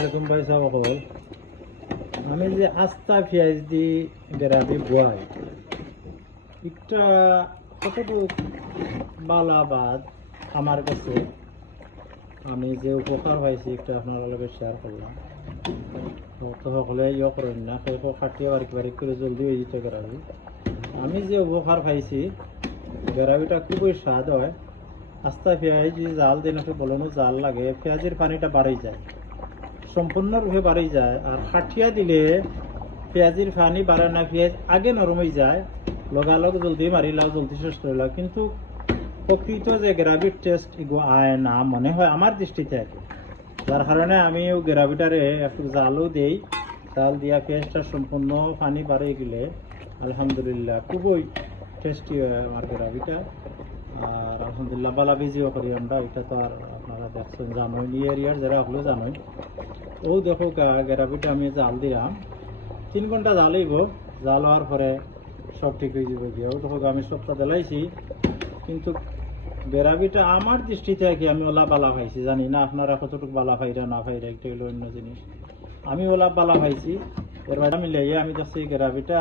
আলাইকুম ভাই সকল। আমি যে আস্তা পেঁয়াজ দি গ্রামে বয় একটা কতটুকু বালাবাদ আমার কাছে আমি যে উপকার পাইছি একটা আপনার লগে শেয়ার করলাম। তো সকলে ইয়ে করেন না, সেই খাটিয়ে বারিক বারিক করে জলদি হয়ে যেতে গ্রামে। আমি যে উপকার পাইছি গ্রামিটা খুবই স্বাদ হয়। আস্তা পেঁয়াজ যদি জাল দিন বলনো জাল লাগে, পেঁয়াজের পানিটা বাড়াই যায়, সম্পূর্ণরূপে বাড়ি যায়। আর খাটিয়া দিলে পেঁয়াজের পানি বাড়ে না, পেঁয়াজ আগে নরম হয়ে যায়, লগালগ জলদি মারিলাও জলদি শেষ করিলাম। কিন্তু প্রকৃত যে গ্রাভির টেস্ট এগো আয় না মনে হয় আমার দৃষ্টিতে আর কি। যার কারণে আমি গ্রাভিটারে একটু জালও দিই, জাল দিয়া পেঁয়াজটা সম্পূর্ণ পানি বাড়িয়ে গেলে আলহামদুলিল্লাহ খুবই টেস্টি হয় আমার গ্রাভিটা। আর আলহামদুলিল্লাহ বালা বিজিও করি আমরা, এটা তো আর আপনারা দেখছেন জানোই, এই এরিয়ার যারা হলো জানোই। ও দেখো গ্রাভিটা আমি জাল দিলাম, 3 ঘন্টা জাল হইব, জাল হওয়ার পরে সব ঠিক হয়ে যাবে গিয়ে। ও দেখো আমি সবটা দিলাইছি, কিন্তু গ্রাভিটা আমার দৃষ্টিতে কি আমি ওলা বালা পাইছি, জানি না আপনারা কতটুকু বালা পাইরা না পাইরা, একটা হলো অন্য জিনিস। আমি ওলা বালা পাইছি, এর বাইরে আমি লেগে আমি দেখছি গ্রাভিটা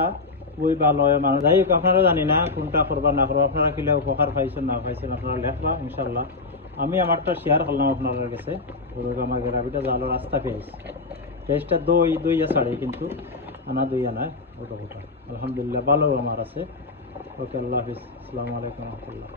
ওই ভালো হয় মানুষ। যাই হোক আপনারা জানি না কোনটা করবা না করবো, আপনারা কিলে উপকার পাইছেন না পাইছেন আপনারা লেখবা ইনশাল্লাহ। আমি আমারটা শেয়ার করলাম আপনার কাছে। আমার গ্রাভিটা জালো রাস্তা পেয়েছি, টেস্টটা দই দই ছাড়ে, কিন্তু আনা দই আনায় ওটা ওটা আলহামদুলিল্লাহ ভালো আমার আছে। ওকে, আল্লাহ হাফিজ, আসসালামু আলাইকুম রহমতুল্লাহ।